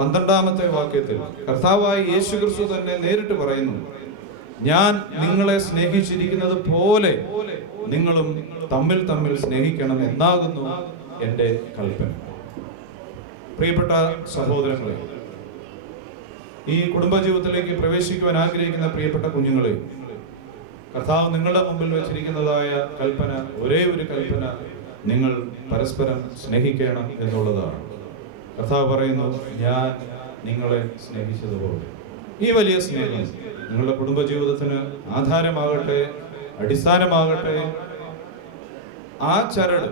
12-ാമത്തെ വാക്യത്തിൽ കർത്താവായ യേശുക്രിസ്തു തന്നെ നേരിട്ട് പറയുന്നു, ഞാൻ നിങ്ങളെ സ്നേഹിച്ചിരിക്കുന്നത് പോലെ നിങ്ങളും തമ്മിൽ തമ്മിൽ സ്നേഹിക്കണം എന്നാകുന്നു എൻ്റെ കൽപ്പന. പ്രിയപ്പെട്ട സഹോദരങ്ങളെ, ഈ കുടുംബജീവിതത്തിലേക്ക് പ്രവേശിക്കുവാൻ ആഗ്രഹിക്കുന്ന പ്രിയപ്പെട്ട കുഞ്ഞുങ്ങളെ, കർത്താവ് നിങ്ങളുടെ മുമ്പിൽ വെച്ചിരിക്കുന്നതായ കൽപ്പന, ഒരേ ഒരു കൽപ്പന, നിങ്ങൾ പരസ്പരം സ്നേഹിക്കണം എന്നുള്ളതാണ്. കർത്താവ് പറയുന്നു, ഞാൻ നിങ്ങളെ സ്നേഹിച്ചതുപോലെ. ഈ വലിയ സ്നേഹം നിങ്ങളുടെ കുടുംബജീവിതത്തിന് ആധാരമാകട്ടെ, അടിസ്ഥാനമാകട്ടെ. ആ ചരട്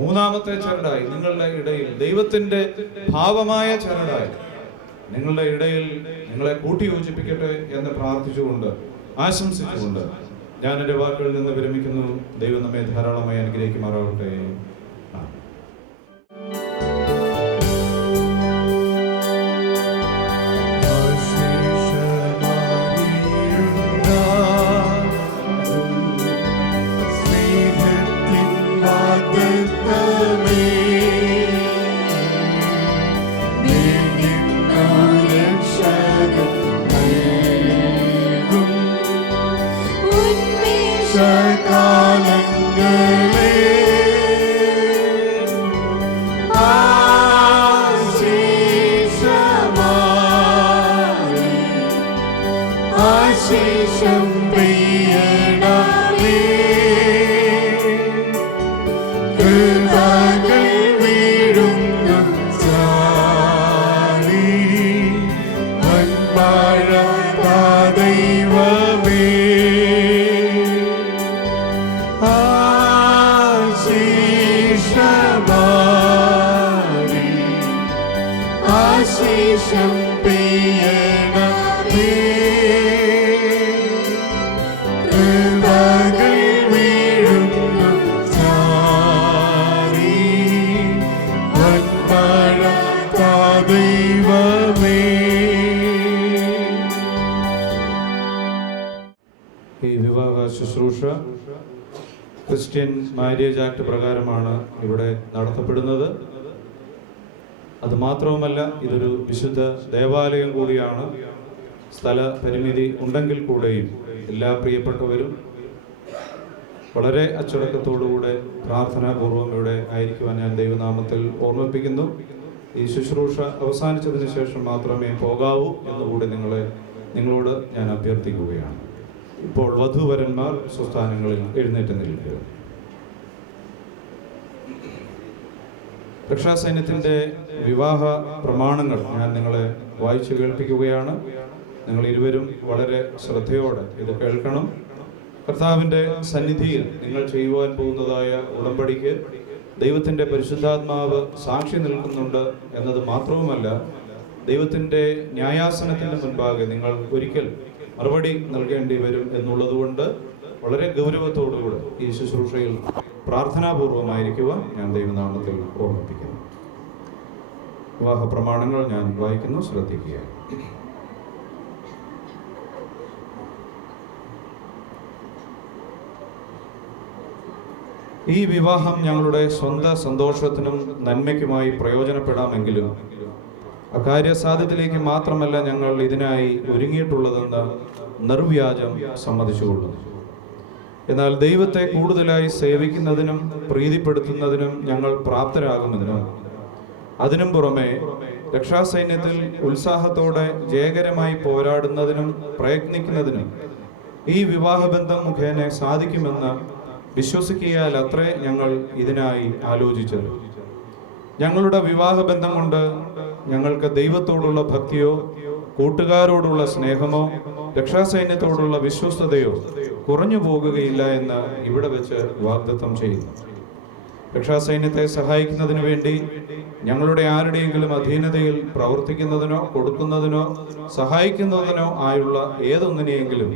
മൂന്നാമത്തെ ചരടായി നിങ്ങളുടെ ഇടയിൽ, ദൈവത്തിന്റെ ഭാവമായ ചരടായി നിങ്ങളുടെ ഇടയിൽ നിങ്ങളെ കൂട്ടിയോജിപ്പിക്കട്ടെ എന്ന് പ്രാർത്ഥിച്ചുകൊണ്ട്, ആശംസിച്ചുകൊണ്ട് ഞാൻ എൻ്റെ വാക്കുകളിൽ നിന്ന് വിരമിക്കുന്നു. ദൈവം നമ്മെ ധാരാളമായി അനുഗ്രഹിക്കുമാറാകട്ടെ. ഈ വിവാഹ ശുശ്രൂഷ ക്രിസ്ത്യൻ മാര്യേജ് ആക്ട് പ്രകാരമാണ് ഇവിടെ നടത്തപ്പെടുന്നത്. അതുമാത്രവുമല്ല, ഇതൊരു വിശുദ്ധ ദേവാലയം കൂടിയാണ്. സ്ഥല പരിമിതി ഉണ്ടെങ്കിൽ കൂടെയും എല്ലാ പ്രിയപ്പെട്ടവരും വളരെ അച്ചടക്കത്തോടുകൂടെ പ്രാർത്ഥനാപൂർവം ഇവിടെ ആയിരിക്കുവാൻ ഞാൻ ദൈവനാമത്തിൽ ഓർമ്മിപ്പിക്കുന്നു. ഈ ശുശ്രൂഷ അവസാനിച്ചതിന് ശേഷം മാത്രമേ പോകാവൂ എന്നുകൂടി നിങ്ങളോട് ഞാൻ അഭ്യർത്ഥിക്കുകയാണ്. ഇപ്പോൾ വധൂവരന്മാർ സ്വസ്ഥാനങ്ങളിൽ എഴുന്നേറ്റ് നിൽക്കുക. രക്ഷാസൈന്യത്തിൻ്റെ വിവാഹ പ്രമാണങ്ങൾ ഞാൻ നിങ്ങളെ വായിച്ചു കേൾപ്പിക്കുകയാണ്. നിങ്ങൾ ഇരുവരും വളരെ ശ്രദ്ധയോടെ ഇത് കേൾക്കണം. കർത്താവിൻ്റെ സന്നിധിയിൽ നിങ്ങൾ ചെയ്യുവാൻ പോകുന്നതായ ഉടമ്പടിക്ക് ദൈവത്തിൻ്റെ പരിശുദ്ധാത്മാവ് സാക്ഷി നിൽക്കുന്നുണ്ട് എന്നത് മാത്രവുമല്ല, ദൈവത്തിൻ്റെ ന്യായാസനത്തിൻ്റെ മുൻപാകെ നിങ്ങൾ ഒരിക്കൽ മറുപടി നൽകേണ്ടി വരും എന്നുള്ളതുകൊണ്ട് വളരെ ഗൗരവത്തോടുകൂടെ ഈ ശുശ്രൂഷയിൽ പ്രാർത്ഥനാപൂർവമായിരിക്കുവാൻ ഞാൻ ദൈവനാമത്തിൽ ഓർമ്മിപ്പിക്കുന്നു. വിവാഹ പ്രമാണങ്ങൾ ഞാൻ വായിക്കുന്നു, ശ്രദ്ധിക്കുക. ഈ വിവാഹം ഞങ്ങളുടെ സ്വന്തം സന്തോഷത്തിനും നന്മയ്ക്കുമായി പ്രയോജനപ്പെടാമെങ്കിലും അകാര്യസാധ്യത്തിലേക്ക് മാത്രമല്ല ഞങ്ങൾ ഇതിനായി ഒരുങ്ങിയിട്ടുള്ളതെന്ന് നിർവ്യാജം സമ്മതിച്ചുകൊള്ളുന്നു. എന്നാൽ ദൈവത്തെ കൂടുതലായി സേവിക്കുന്നതിനും പ്രീതിപ്പെടുത്തുന്നതിനും ഞങ്ങൾ പ്രാപ്തരാകുമെന്നും അതിനും പുറമെ രക്ഷാസൈന്യത്തിൽ ഉത്സാഹത്തോടെ ജയകരമായി പോരാടുന്നതിനും പ്രയത്നിക്കുന്നതിനും ഈ വിവാഹബന്ധം മുഖേന സാധിക്കുമെന്ന് വിശ്വസിക്കിയാൽ അത്രേ ഞങ്ങൾ ഇതിനായി ആലോചിച്ചത്. ഞങ്ങളുടെ വിവാഹബന്ധം കൊണ്ട് ഞങ്ങൾക്ക് ദൈവത്തോടുള്ള ഭക്തിയോ കൂട്ടുകാരോടുള്ള സ്നേഹമോ രക്ഷാസൈന്യത്തോടുള്ള വിശ്വസ്തതയോ കുറഞ്ഞു പോകുകയില്ല എന്ന് ഇവിടെ വെച്ച് വാഗ്ദത്തം ചെയ്യുന്നു. രക്ഷാസൈന്യത്തെ സഹായിക്കുന്നതിനു വേണ്ടി ഞങ്ങളുടെ ആരുടെയെങ്കിലും അധീനതയിൽ പ്രവർത്തിക്കുന്നതിനോ കൊടുക്കുന്നതിനോ സഹായിക്കുന്നതിനോ ആയുള്ള ഏതൊന്നിനെയെങ്കിലും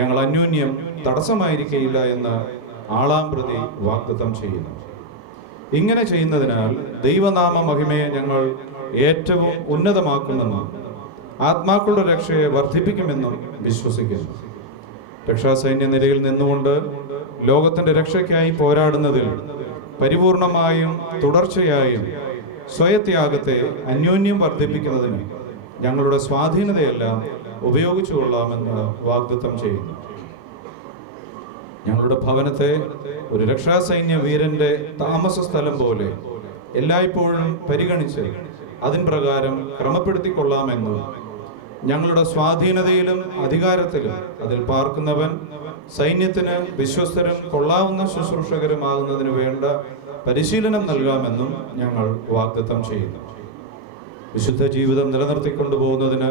ഞങ്ങൾ അന്യോന്യം തടസ്സമായിരിക്കയില്ല എന്ന് ആളാം പ്രതി വാഗ്ദത്തം ചെയ്യുന്നു. ഇങ്ങനെ ചെയ്യുന്നതിനാൽ ദൈവനാമ മഹിമയെ ഞങ്ങൾ ഏറ്റവും ഉന്നതമാക്കുമെന്നും ആത്മാക്കളുടെ രക്ഷയെ വർദ്ധിപ്പിക്കുമെന്നും വിശ്വസിക്കുന്നു. രക്ഷാസൈന്യ നിരയിൽ നിന്നുകൊണ്ട് ലോകത്തിന്റെ രക്ഷയ്ക്കായി പോരാടുന്നതിൽ പരിപൂർണമായും തുടർച്ചയായും സ്വയത്യാഗത്തെ അന്യോന്യം വർദ്ധിപ്പിക്കുന്നതിന് ഞങ്ങളുടെ സ്വാധീനതയെല്ലാം ഉപയോഗിച്ചു കൊള്ളാമെന്ന് വാഗ്ദത്തം ചെയ്യുന്നു. ഞങ്ങളുടെ ഭവനത്തെ ഒരു രക്ഷാസൈന്യ വീരന്റെ താമസ സ്ഥലം പോലെ എല്ലായ്പ്പോഴും പരിഗണിച്ച് അതിൻ പ്രകാരം ക്രമപ്പെടുത്തിക്കൊള്ളാമെന്നും ഞങ്ങളുടെ സ്വാധീനതയിലും അധികാരത്തിലും അതിൽ പാർക്കുന്നവൻ സൈന്യത്തിന് വിശ്വസ്തരും കൊള്ളാവുന്ന ശുശ്രൂഷകരുമാകുന്നതിന് വേണ്ട പരിശീലനം നൽകാമെന്നും ഞങ്ങൾ വാഗ്ദത്തം ചെയ്യുന്നു. വിശുദ്ധ ജീവിതം നിലനിർത്തിക്കൊണ്ടുപോകുന്നതിന്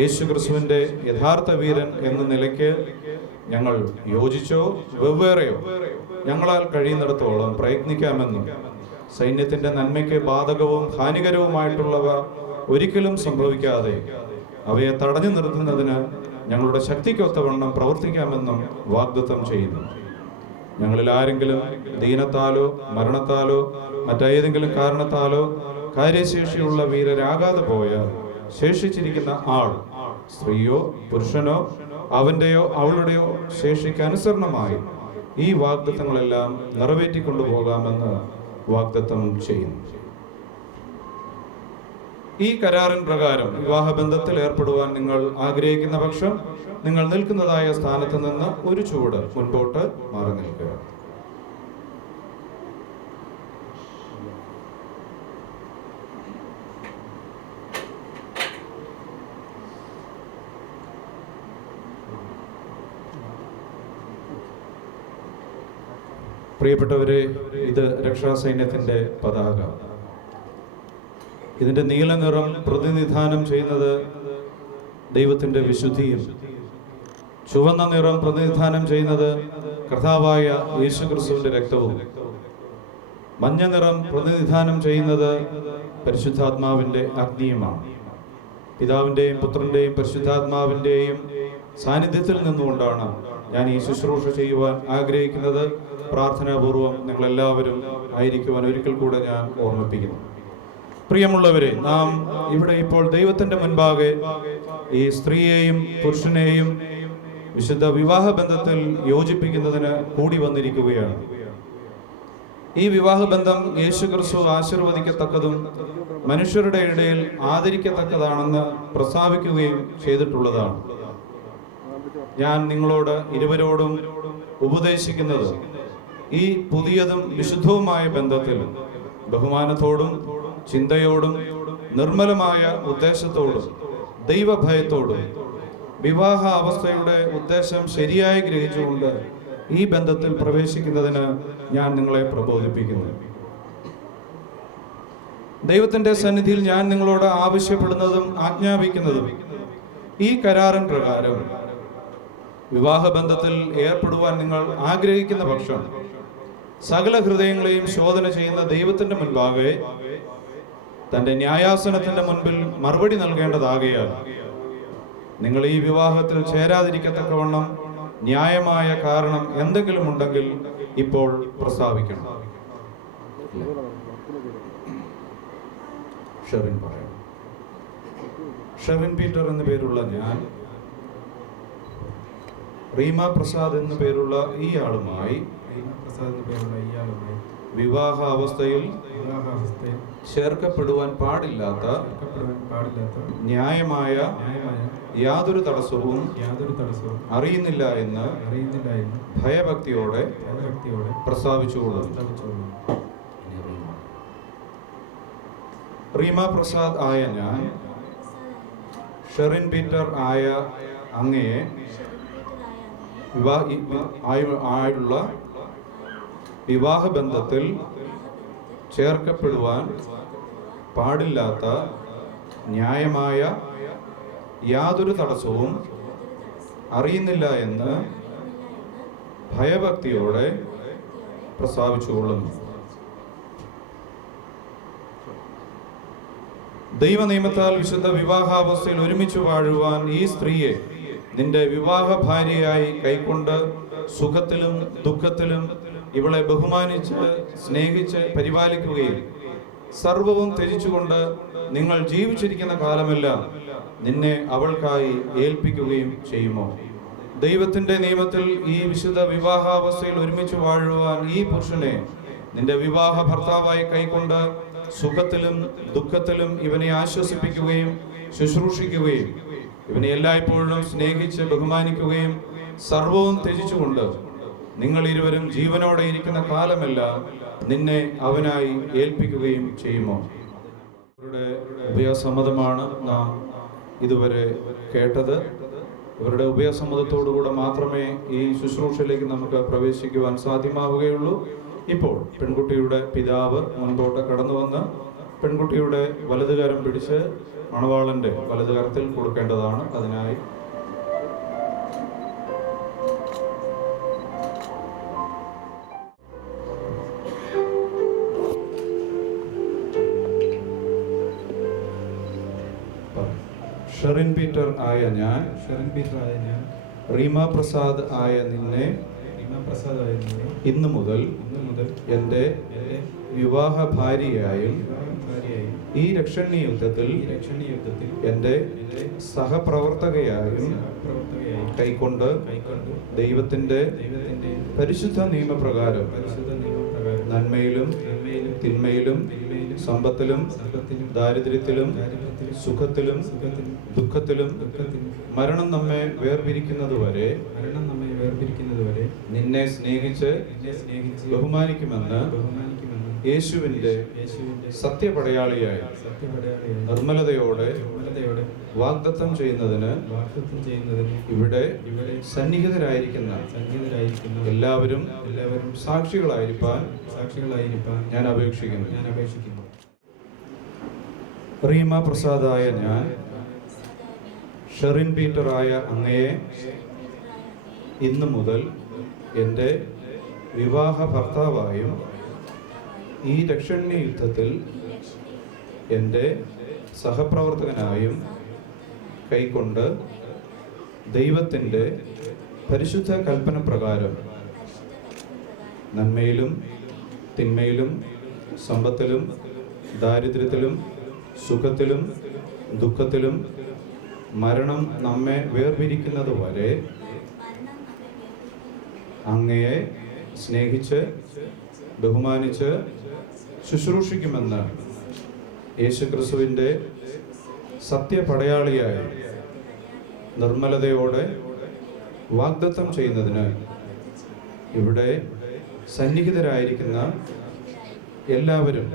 യേശുക്രിസ്തുവിന്റെ യഥാർത്ഥ വീരൻ എന്ന നിലയ്ക്ക് ഞങ്ങൾ യോജിച്ചോ വെവ്വേറെയോ ഞങ്ങളാൽ കഴിയുന്നിടത്തോളം പ്രയത്നിക്കാമെന്നും സൈന്യത്തിന്റെ നന്മയ്ക്ക് ബാധകവും ഹാനികരവുമായിട്ടുള്ളവ ഒരിക്കലും സംഭവിക്കാതെ അവയെ തടഞ്ഞു നിർത്തുന്നതിന് ഞങ്ങളുടെ ശക്തിക്കൊത്തവണ്ണം പ്രവർത്തിക്കാമെന്നും വാഗ്ദത്തം ചെയ്യുന്നു. ഞങ്ങളിൽ ആരെങ്കിലും ദീനത്താലോ മരണത്താലോ മറ്റേതെങ്കിലും കാരണത്താലോ കാര്യശേഷിയുള്ള വീരരാകാതെ പോയാൽ ശേഷിച്ചിരിക്കുന്ന ആൾ, സ്ത്രീയോ പുരുഷനോ, അവന്റെയോ അവളുടെയോ ശേഷിക്ക് അനുസരണമായി ഈ വാഗ്ദത്തങ്ങളെല്ലാം നിറവേറ്റിക്കൊണ്ടുപോകാമെന്ന് വാഗ്ദത്തം ചെയ്യുന്നു. ഈ കരാറിൻ പ്രകാരം വിവാഹബന്ധത്തിൽ ഏർപ്പെടുവാൻ നിങ്ങൾ ആഗ്രഹിക്കുന്ന പക്ഷം നിങ്ങൾ നിൽക്കുന്നതായ സ്ഥാനത്ത് നിന്ന് ഒരു ചുവട് മുൻപോട്ട് മാറി നിൽക്കുക. പ്രിയപ്പെട്ടവരെ, ഇത് രക്ഷാസൈന്യത്തിന്റെ പതാക. ഇതിന്റെ നീല നിറം പ്രതിനിധാനം ചെയ്യുന്നത് ദൈവത്തിന്റെ വിശുദ്ധിയും, ചുവന്ന നിറം പ്രതിനിധാനം ചെയ്യുന്നത് കർത്താവായ യേശുക്രിസ്തുവിന്റെ രക്തവും, മഞ്ഞ നിറം പ്രതിനിധാനം ചെയ്യുന്നത് പരിശുദ്ധാത്മാവിന്റെ അഗ്നിയുമാണ്. പിതാവിന്റെയും പുത്രന്റെയും പരിശുദ്ധാത്മാവിന്റെയും സാന്നിധ്യത്തിൽ നിന്നുകൊണ്ടാണ് ഞാൻ ഈ ശുശ്രൂഷ ചെയ്യുവാൻ ആഗ്രഹിക്കുന്നത്. പ്രാർത്ഥനാപൂർവം നിങ്ങളെല്ലാവരും ആയിരിക്കുവാൻ ഒരിക്കൽ കൂടെ ഞാൻ ഓർമ്മിപ്പിക്കുന്നു. പ്രിയമുള്ളവരെ, നാം ഇവിടെ ഇപ്പോൾ ദൈവത്തിന്റെ മുൻപാകെ ഈ സ്ത്രീയെയും പുരുഷനെയും വിശുദ്ധ വിവാഹബന്ധത്തിൽ യോജിപ്പിക്കുന്നതിന് കൂടി വന്നിരിക്കുകയാണ്. ഈ വിവാഹബന്ധം യേശുക്രിസ്തു ആശീർവദിക്കത്തക്കതും മനുഷ്യരുടെ ഇടയിൽ ആദരിക്കത്തക്കതാണെന്ന് പ്രസ്താവിക്കുകയും ചെയ്തിട്ടുള്ളതാണ്. ഞാൻ നിങ്ങളോട് ഇരുവരോടും ഉപദേശിക്കുന്നത് ഈ പുതിയതും വിശുദ്ധവുമായ ബന്ധത്തിൽ ബഹുമാനത്തോടും ചിന്തയോടും നിർമ്മലമായ ഉദ്ദേശത്തോടും ദൈവഭയത്തോടും വിവാഹ അവസ്ഥയുടെ ഉദ്ദേശം ശരിയായി ഗ്രഹിച്ചുകൊണ്ട് ഈ ബന്ധത്തിൽ പ്രവേശിക്കുന്നതിന് ഞാൻ നിങ്ങളെ പ്രബോധിപ്പിക്കുന്നു. ദൈവത്തിന്റെ സന്നിധിയിൽ ഞാൻ നിങ്ങളോട് ആവശ്യപ്പെടുന്നതും ആജ്ഞാപിക്കുന്നതും ഈ കരാറിൻ പ്രകാരം വിവാഹബന്ധത്തിൽ ഏർപ്പെടുവാൻ നിങ്ങൾ ആഗ്രഹിക്കുന്ന പക്ഷം സകല ഹൃദയങ്ങളെയും ശോധന ചെയ്യുന്ന ദൈവത്തിന്റെ മുൻപാകെ തന്റെ ന്യായാസനത്തിന്റെ മുൻപിൽ മറുപടി നൽകേണ്ടതാകയാൽ നിങ്ങൾ ഈ വിവാഹത്തിൽ ചേരാതിരിക്കത്തക്കവണ്ണം ന്യായമായ കാരണം എന്തെങ്കിലും ഉണ്ടെങ്കിൽ ഇപ്പോൾ പ്രസ്താവിക്കണം. ഷെറിൻ പറയാം. ഷെറിൻ പീറ്റർ എന്നു പേരുള്ള ഞാൻ റീമ പ്രസാദ് എന്നു പേരുള്ള ഈ ആളുമായി വിവാഹാവസ്ഥയിൽ ചേർക്കപ്പെടുവാൻ പാടില്ലാത്ത ന്യായമായ യാതൊരു തടസ്സവും അറിയുന്നില്ല എന്ന് ഭയഭക്തിയോടെ പ്രസ്താവിച്ചുകൊള്ളുന്നു. റീമ പ്രസാദ് ആയ ഞാൻ ഷെറിൻ ആയ അങ്ങയെ ആയുള്ള വിവാഹബന്ധത്തിൽ ചേർക്കപ്പെടുവാൻ പാടില്ലാത്ത ന്യായമായ യാതൊരു തടസ്സവും അറിയുന്നില്ല എന്ന് ഭയഭക്തിയോടെ പ്രസ്താവിച്ചുകൊള്ളുന്നു. ദൈവനിയമത്താൽ വിശുദ്ധ വിവാഹാവസ്ഥയിൽ ഒരുമിച്ച് വാഴുവാൻ ഈ സ്ത്രീയെ നിന്റെ വിവാഹ ഭാര്യയായി കൈക്കൊണ്ട് സുഖത്തിലും ദുഃഖത്തിലും ഇവളെ ബഹുമാനിച്ച് സ്നേഹിച്ച് പരിപാലിക്കുകയും സർവവും ത്യജിച്ചുകൊണ്ട് നിങ്ങൾ ജീവിച്ചിരിക്കുന്ന കാലമെല്ലാം നിന്നെ അവൾക്കായി ഏൽപ്പിക്കുകയും ചെയ്യുമോ? ദൈവത്തിന്റെ നിയമത്തിൽ ഈ വിശുദ്ധ വിവാഹാവസ്ഥയിൽ ഒരുമിച്ച് വാഴുവാൻ ഈ പുരുഷനെ നിന്റെ വിവാഹ ഭർത്താവായി കൈക്കൊണ്ട് സുഖത്തിലും ദുഃഖത്തിലും ഇവനെ ആശ്വസിപ്പിക്കുകയും ശുശ്രൂഷിക്കുകയും ഇവനെ എല്ലായ്പ്പോഴും സ്നേഹിച്ച് ബഹുമാനിക്കുകയും സർവവും ത്യജിച്ചുകൊണ്ട് നിങ്ങൾ ഇരുവരും ജീവനോടെ ഇരിക്കുന്ന കാലമെല്ലാം നിന്നെ അവനായി ഏൽപ്പിക്കുകയും ചെയ്യുമോ? ഇവരുടെ ഉഭയസമ്മതമാണ് നാം ഇതുവരെ കേട്ടത്. ഇവരുടെ ഉഭയസമ്മതത്തോടുകൂടെ മാത്രമേ ഈ ശുശ്രൂഷയിലേക്ക് നമുക്ക് പ്രവേശിക്കുവാൻ സാധ്യമാവുകയുള്ളൂ. ഇപ്പോൾ പെൺകുട്ടിയുടെ പിതാവ് മുൻപോട്ട് കടന്നു വന്ന് പെൺകുട്ടിയുടെ വലതുകരം പിടിച്ച് മണവാളന്റെ വലതുകരത്തിൽ കൊടുക്കേണ്ടതാണ്. അതിനായി ഷെറിൻ പീറ്റർ ആയ ഞാൻ റീമ പ്രസാദ് ആയ നിന്നെ ഇന്നു മുതൽ എൻ്റെ വിവാഹ ഭാര്യയായും ഈ രക്ഷണീയ യുദ്ധത്തിൽ എൻ്റെ സഹപ്രവർത്തകയായും കൈക്കൊണ്ട് ദൈവത്തിൻ്റെ പരിശുദ്ധ നിയമപ്രകാരം നന്മയിലും തിന്മയിലും സമ്പത്തിലും ദാരിദ്ര്യത്തിലും സുഖത്തിലും ദുഃഖത്തിലും മരണം നമ്മെ വേർപിരിക്കുന്നതുവരെ നിന്നെ സ്നേഹിച്ച് ബഹുമാനിക്കുമെന്ന് യേശുവിൻ്റെ സത്യപടയാളിയായി നിർമ്മലതയോടെ വാഗ്ദത്തം ചെയ്യുന്നതിന് ഇവിടെ സന്നിഹിതരായിരിക്കുന്ന എല്ലാവരും സാക്ഷികളായിരിക്കാൻ ഞാൻ അപേക്ഷിക്കുന്നു. റീമ പ്രസാദായ ഞാൻ ഷെറിൻ പീറ്ററായ അങ്ങയെ ഇന്നു മുതൽ എൻ്റെ വിവാഹ ഭർത്താവായും ഈ രക്ഷണീയ യുദ്ധത്തിൽ എൻ്റെ സഹപ്രവർത്തകനായും കൈക്കൊണ്ട് ദൈവത്തിൻ്റെ പരിശുദ്ധ കൽപ്പന പ്രകാരം നന്മയിലും തിന്മയിലും സമ്പത്തിലും ദാരിദ്ര്യത്തിലും സുഖത്തിലും ദുഃഖത്തിലും മരണം നമ്മെ വേർപിരിക്കുന്നതുവരെ അങ്ങയെ സ്നേഹിച്ച് ബഹുമാനിച്ച് ശുശ്രൂഷിക്കുമെന്ന് യേശുക്രിസ്തുവിൻ്റെ സത്യപടയാളിയായി നിർമ്മലതയോടെ വാഗ്ദത്തം ചെയ്യുന്നതിന് ഇവിടെ സന്നിഹിതരായിരിക്കുന്ന എല്ലാവരും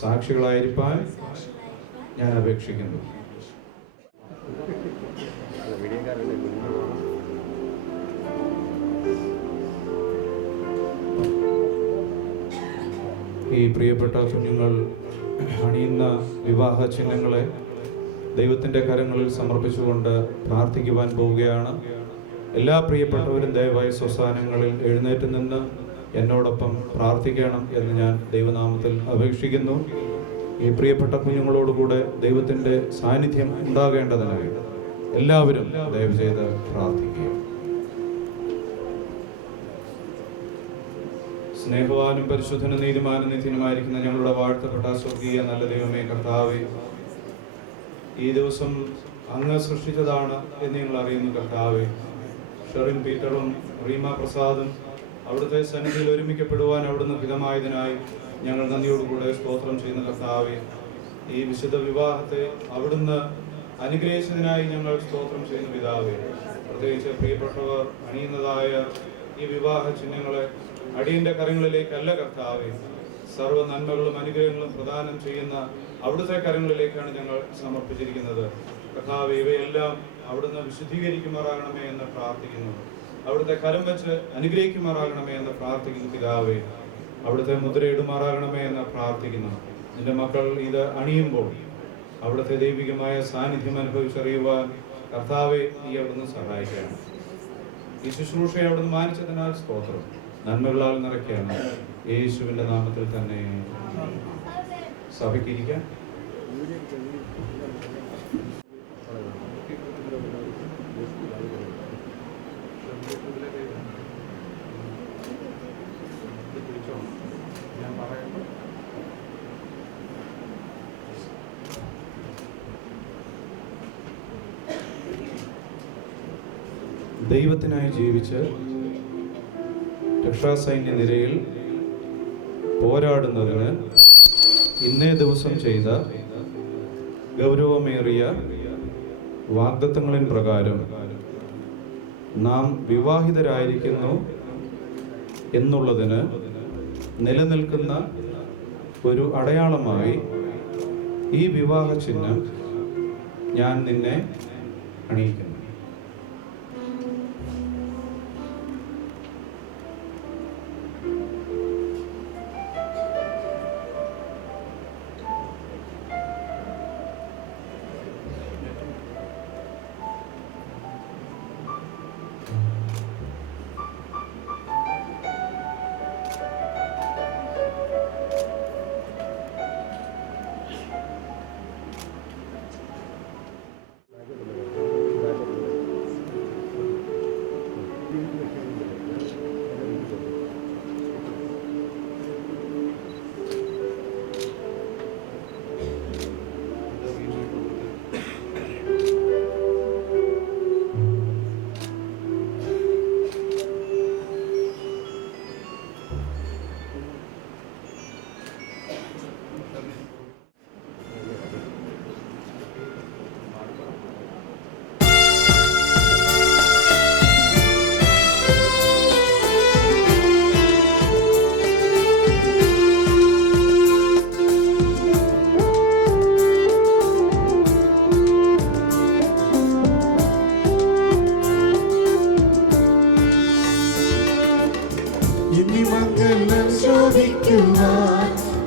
സാക്ഷികളായിരിക്കാൻ ഞാൻ അപേക്ഷിക്കുന്നു. ഈ പ്രിയപ്പെട്ട കുഞ്ഞുങ്ങൾ അണിയുന്ന വിവാഹ ചിഹ്നങ്ങളെ ദൈവത്തിൻ്റെ കരങ്ങളിൽ സമർപ്പിച്ചുകൊണ്ട് പ്രാർത്ഥിക്കുവാൻ പോവുകയാണ്. എല്ലാ പ്രിയപ്പെട്ടവരും ദയവായി സ്വസ്ഥാനങ്ങളിൽ എഴുന്നേറ്റ് നിന്ന് എന്നോടൊപ്പം പ്രാർത്ഥിക്കണം എന്ന് ഞാൻ ദൈവനാമത്തിൽ അപേക്ഷിക്കുന്നു. ഈ പ്രിയപ്പെട്ട കുഞ്ഞുങ്ങളോടുകൂടെ ദൈവത്തിൻ്റെ സാന്നിധ്യം ഉണ്ടാകേണ്ടതിനായി എല്ലാവരും ദയവ് ചെയ്ത് പ്രാർത്ഥിക്കുക. സ്നേഹവാനും പരിശുദ്ധനും നീതിമാനും നിത്യനുമായിരിക്കുന്ന ഞങ്ങളുടെ വാഴ്ത്തപ്പെട്ട സ്വർഗീയ നല്ല ദൈവമേ കർത്താവേ, ഈ ദിവസം അങ്ങ് സൃഷ്ടിച്ചതാണ് എന്ന് ഞങ്ങൾ അറിയുന്നു കർത്താവേ. ഷെറിൻ പീറ്ററും റീമ പ്രസാദും അവിടുത്തെ സന്നിധിയിൽ ഒരുമിക്കപ്പെടുവാൻ അവിടുന്ന് ഹിതമായതിനായി ഞങ്ങൾ നന്ദിയോടുകൂടെ സ്തോത്രം ചെയ്യുന്ന കർത്താവേ, ഈ വിശുദ്ധ വിവാഹത്തെ അവിടുന്ന് അനുഗ്രഹിച്ചതിനായി ഞങ്ങൾ സ്തോത്രം ചെയ്യുന്ന പിതാവേ. പ്രത്യേകിച്ച് പ്രിയപ്പെട്ടവർ അണിയുന്നതായ ഈ വിവാഹ ചിഹ്നങ്ങളെ അടിയന്റെ കരങ്ങളിലേക്കല്ല കർത്താവേ, സർവ്വ നന്മകളും അനുഗ്രഹങ്ങളും പ്രദാനം ചെയ്യുന്ന അവിടുത്തെ കരങ്ങളിലേക്കാണ് ഞങ്ങൾ സമർപ്പിച്ചിരിക്കുന്നത് കർത്താവേ. ഇവയെല്ലാം അവിടുന്ന് വിശുദ്ധീകരിക്കുമാറാകണമേ എന്ന് പ്രാർത്ഥിക്കുന്നു. അവിടുത്തെ കരം വെച്ച് അനുഗ്രഹിക്കുമാറാകണമേ എന്ന് പ്രാർത്ഥിക്കുന്നു പിതാവേ. അവിടുത്തെ മുദ്രയിടുമാറാകണമേ എന്ന് പ്രാർത്ഥിക്കുന്നു. നിന്റെ മക്കൾ ഇത് അണിയുമ്പോൾ അവിടുത്തെ ദൈവികമായ സാന്നിധ്യം അനുഭവിച്ചറിയുവാൻ കർത്താവെ നീ അവിടുന്ന് സഹായിക്കണം. ഈ ശുശ്രൂഷയെ അവിടുന്ന് മാനിച്ചതിനാൽ സ്തോത്രം. നന്മകളാൽ നിറയ്ക്കാണ് യേശുവിൻ്റെ നാമത്തിൽ തന്നെ. സഭയ്ക്കിരിക്കാം. ദൈവത്തിനായി ജീവിച്ച് രക്ഷാസൈന്യ നിരയിൽ പോരാടുന്നതിന് ഇന്നേ ദിവസം ചെയ്ത ഗൗരവമേറിയ വാഗ്ദത്തങ്ങളിൻ പ്രകാരം നാം വിവാഹിതരായിരിക്കുന്നു എന്നുള്ളതിന് നിലനിൽക്കുന്ന ഒരു അടയാളമായി ഈ വിവാഹ ചിഹ്നം ഞാൻ നിന്നെ അണിയിക്കുന്നു.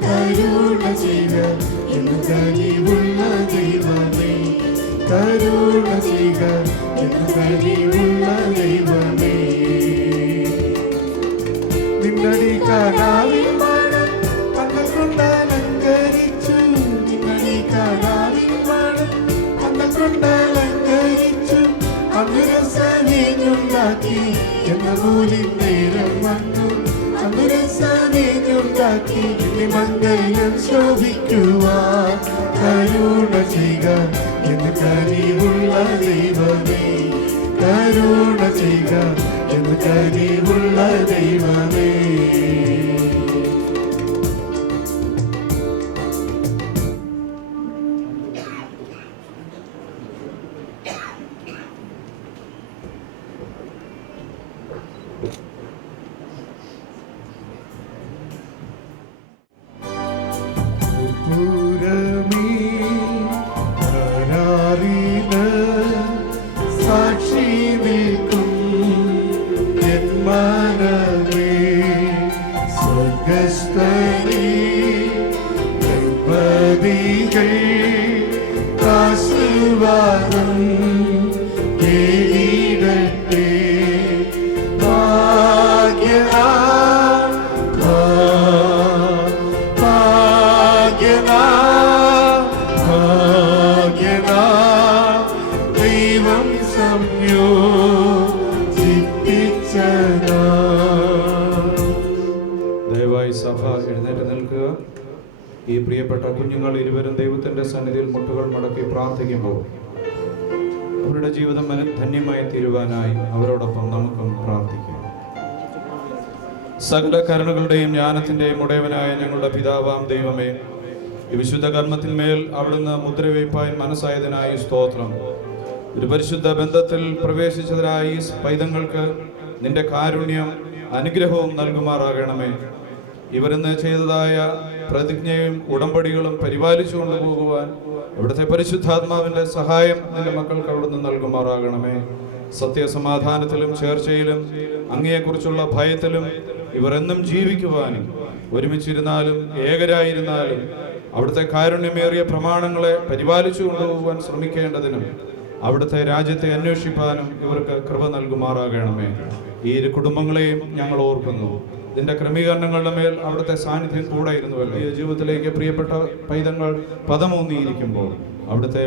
കരുണ ചെയ്യുക എന്ന് കനിവുള്ള ദൈവമേ, കരുണ ചെയ്യുക എന്ന് കനിവുള്ള ദൈവമേ. നിന്നടി കനാവിൻ മണം പന്തൽ കൊണ്ടലങ്കരിച്ചു, നിന്നടി കനാവിൻ മണം പന്തൽ കൊണ്ടലങ്കരിച്ചു. അന്ന് രസവീഞ്ഞുണ്ടാക്കി എന്ന മൂലിൻ നേരം വന്നു, അന്ന് രസവീഞ്ഞുണ്ടാക്കി മംഗല്യം ശോഭിക്കുവാൻ കരുണ ചെയ്യുക എന്ന് കനിവുള്ള ദൈവമേ, കരുണ ചെയ്യുക എന്ന് കനിവുള്ള ദൈവമേ. സാക്ഷി നിൽക്കും എൻ മനമേ, സ്വർഗസ്ഥലേ ദമ്പതികൾ ആശീർവാദം കേളിടട്ടെ. ഭാഗ്യനാ ഭാഗ്യനാ ഭാഗ്യനാ ദൈവം സംയോജിപ്പിച്ചതാ. ദയവായി സഭ എഴുന്നേറ്റ് നിൽക്കുക. ഈ പ്രിയപ്പെട്ട കുഞ്ഞുങ്ങൾ ഇരുവരും ദൈവത്തിന്റെ സന്നിധിയിൽ മുട്ടുകൾ മടക്കി പ്രാർത്ഥിക്കുമ്പോൾ അവരുടെ ജീവിതം ധന്യമായി തീരുവാനായി അവരോടൊപ്പം നമുക്കും പ്രാർത്ഥിക്കാം. സകല കരുണകളുടെയും ജ്ഞാനത്തിന്റെയും ഉടയവനായ ഞങ്ങളുടെ പിതാവാം ദൈവമേ, ഈ വിശുദ്ധ കർമ്മത്തിന്മേൽ അവിടുന്ന് മുദ്രവയ്പായി മനസ്സായതിനായി സ്തോത്രം. ഒരു പരിശുദ്ധ ബന്ധത്തിൽ പ്രവേശിച്ചതിനായി ഈ പൈതങ്ങൾക്ക് നിന്റെ കാരുണ്യം അനുഗ്രഹവും നൽകുമാറാകണമേ. ഇവരിന്ന് ചെയ്തതായ പ്രതിജ്ഞയും ഉടമ്പടികളും പരിപാലിച്ചു കൊണ്ടുപോകുവാൻ ഇവിടുത്തെ പരിശുദ്ധാത്മാവിന്റെ സഹായം നിന്റെ മക്കൾക്ക് അവിടുന്ന് നൽകുമാറാകണമേ. സത്യസമാധാനത്തിലും ചേർച്ചയിലും അങ്ങയെക്കുറിച്ചുള്ള ഭയത്തിലും ഇവർ എന്നും ജീവിക്കുവാനും ഒരുമിച്ചിരുന്നാലും ഏകരായിരുന്നാലും അവിടുത്തെ കാരുണ്യമേറിയ പ്രമാണങ്ങളെ പരിപാലിച്ചു കൊണ്ടുപോകുവാൻ ശ്രമിക്കേണ്ടതിനും അവിടുത്തെ രാജ്യത്തെ അന്വേഷിപ്പാനും ഇവർക്ക് കൃപ നൽകുമാറാകണമേ. ഈ ഇരു കുടുംബങ്ങളെയും ഞങ്ങൾ ഓർക്കുന്നു. ഇതിന്റെ ക്രമീകരണങ്ങളുടെ മേൽ അവിടുത്തെ സാന്നിധ്യം കൂടെ ഇരുന്നുവല്ലോ. ഈ ജീവിതത്തിലേക്ക് പ്രിയപ്പെട്ട പൈതങ്ങൾ പദമൂന്നിയിരിക്കുമ്പോൾ അവിടുത്തെ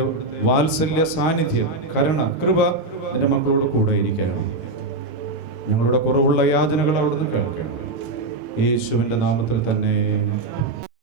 വാത്സല്യ സാന്നിധ്യം, കരുണ, കൃപ എൻ്റെ മക്കളോട് കൂടെ ഇരിക്കണം. ഞങ്ങളുടെ കുറവുള്ള യാചനകൾ അവിടുന്ന് കേൾക്കണം. യേശുവിൻ്റെ നാമത്തിൽ തന്നെ.